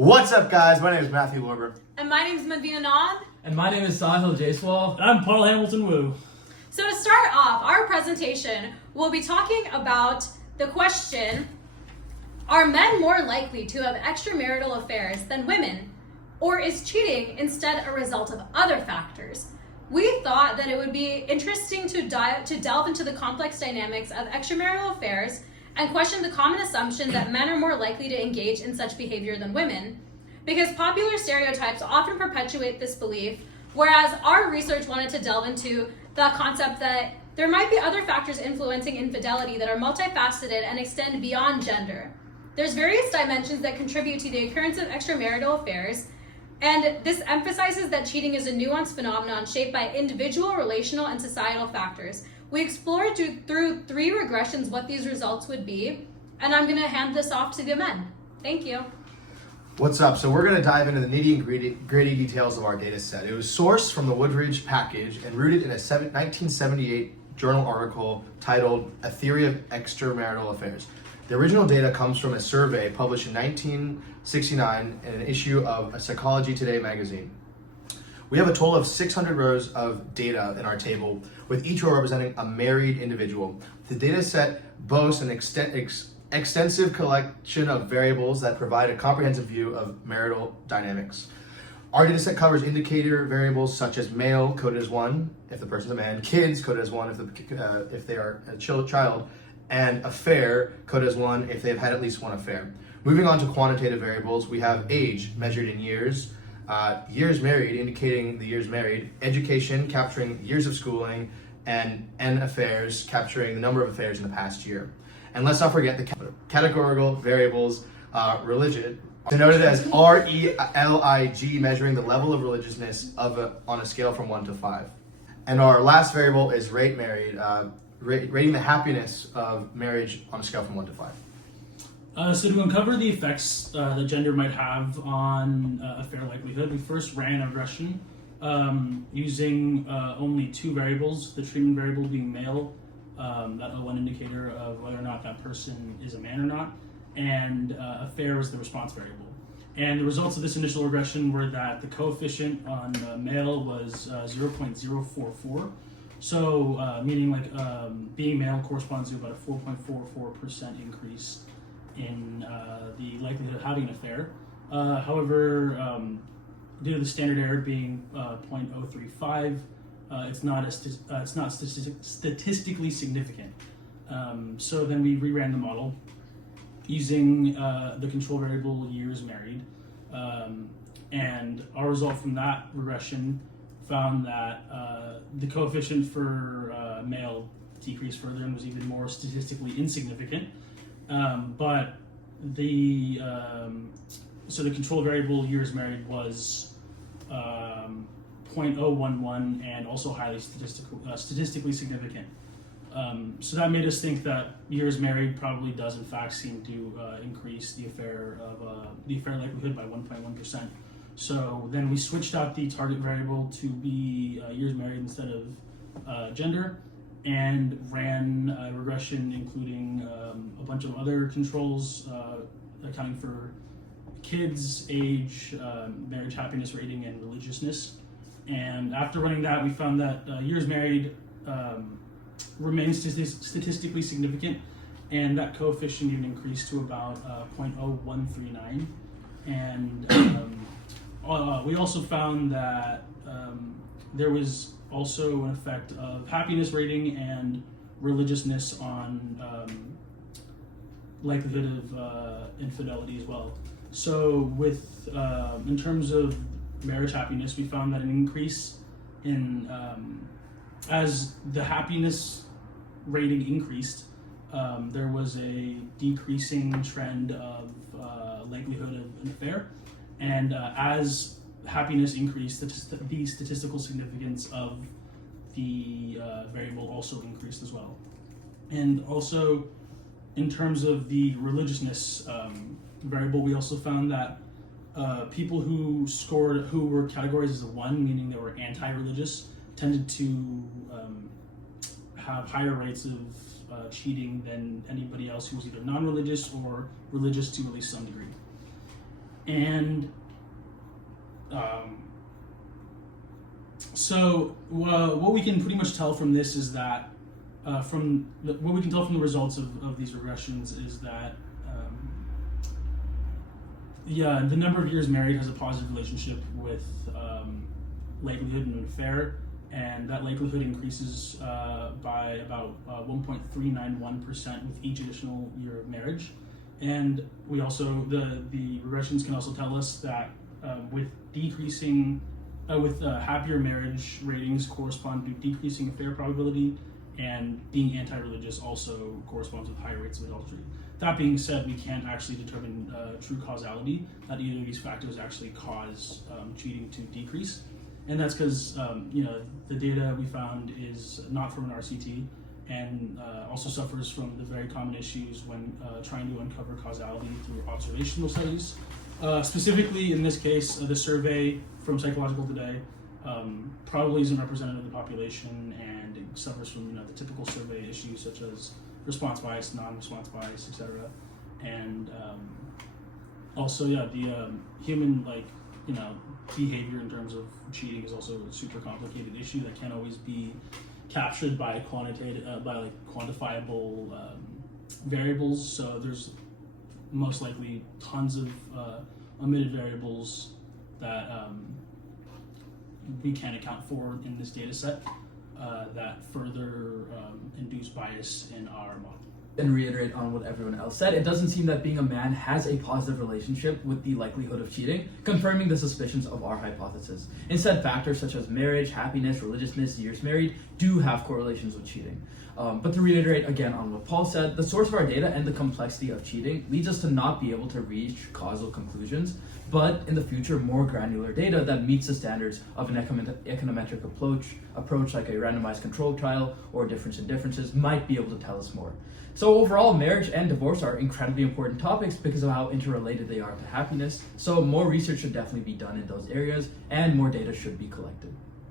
What's up, guys? My name is Matthew Lorber. And my name is Madvina Nan. And my name is Sahil Jaiswal. And I'm Paul Hamilton Wu. So to start off our presentation, we'll be talking about the question, are men more likely to have extramarital affairs than women? Or is cheating instead a result of other factors? We thought that it would be interesting to delve into the complex dynamics of extramarital affairs and question the common assumption that men are more likely to engage in such behavior than women, because popular stereotypes often perpetuate this belief, whereas our research wanted to delve into the concept that there might be other factors influencing infidelity that are multifaceted and extend beyond gender. There's various dimensions that contribute to the occurrence of extramarital affairs, and this emphasizes that cheating is a nuanced phenomenon shaped by individual, relational, and societal factors. We explored through 3 regressions what these results would be, and I'm going to hand this off to the men. Thank you. What's up? So we're going to dive into the nitty-gritty details of our data set. It was sourced from the Woodridge package and rooted in a 1978 journal article titled A Theory of Extramarital Affairs. The original data comes from a survey published in 1969 in an issue of Psychology Today magazine. We have a total of 600 rows of data in our table, with each row representing a married individual. The data set boasts an extensive collection of variables that provide a comprehensive view of marital dynamics. Our data set covers indicator variables such as male, coded as 1 if the person's a man, kids, coded as 1 if they are a child, and affair, coded as 1 if they've had at least one affair. Moving on to quantitative variables, we have age, measured in years, years married, indicating the years married, education, capturing years of schooling, and affairs, capturing the number of affairs in the past year. And let's not forget the categorical variables, religion, denoted as RELIG, measuring the level of religiousness on a scale from 1 to 5. And our last variable is rate married, rating the happiness of marriage on a scale from 1 to 5. So to uncover the effects that gender might have on affair likelihood, we first ran a regression using only 2 variables, the treatment variable being male, that one indicator of whether or not that person is a man or not, and affair was the response variable. And the results of this initial regression were that the coefficient on male was 0.044. So meaning being male corresponds to about a 4.44% increase in the likelihood of having an affair. However, due to the standard error being 0.035, it's not statistically significant. So then we reran the model using the control variable years married, and our result from that regression found that the coefficient for male decreased further and was even more statistically insignificant. But the so the control variable years married was 0.011 and also highly statistically significant. So that made us think that years married probably does in fact seem to increase the affair likelihood by 1.1%. So then we switched out the target variable to be years married instead of gender, and ran a regression including a bunch of other controls accounting for kids, age, marriage happiness rating, and religiousness. And after running that, we found that years married remains statistically significant, and that coefficient even increased to about 0.0139. And we also found that there was also an effect of happiness rating and religiousness on likelihood of infidelity as well. So with in terms of marriage happiness, we found that an increase in as the happiness rating increased, there was a decreasing trend of likelihood of an affair, and as happiness increased, the statistical significance of the variable also increased as well. And also, in terms of the religiousness variable, we also found that people who were categorized as a 1, meaning they were anti-religious, tended to have higher rates of cheating than anybody else who was either non-religious or religious to at least some degree. And so what we can pretty much tell from this is that what we can tell from the results of these regressions is that the number of years married has a positive relationship with likelihood in an affair, and that likelihood increases by about 1.391% with each additional year of marriage. And we also the regressions can also tell us that with happier marriage ratings correspond to decreasing affair probability, and being anti-religious also corresponds with higher rates of adultery. That being said, we can't actually determine true causality that either of these factors actually cause cheating to decrease, and that's because the data we found is not from an RCT, and also suffers from the very common issues when trying to uncover causality through observational studies. Specifically, in this case, the survey from Psychological Today probably isn't representative of the population, and it suffers from the typical survey issues such as response bias, non-response bias, etc. And also, the human behavior in terms of cheating is also a super complicated issue that can't always be captured by quantifiable variables. So there's most likely tons of omitted variables that we can't account for in this data set that further induce bias in our model. And reiterate on what everyone else said, it doesn't seem that being a man has a positive relationship with the likelihood of cheating, confirming the suspicions of our hypothesis. Instead, factors such as marriage, happiness, religiousness, years married do have correlations with cheating. But to reiterate again on what Paul said, the source of our data and the complexity of cheating leads us to not be able to reach causal conclusions, but in the future, more granular data that meets the standards of an econometric approach like a randomized control trial or difference in differences might be able to tell us more. So overall, marriage and divorce are incredibly important topics because of how interrelated they are to happiness. So more research should definitely be done in those areas, and more data should be collected.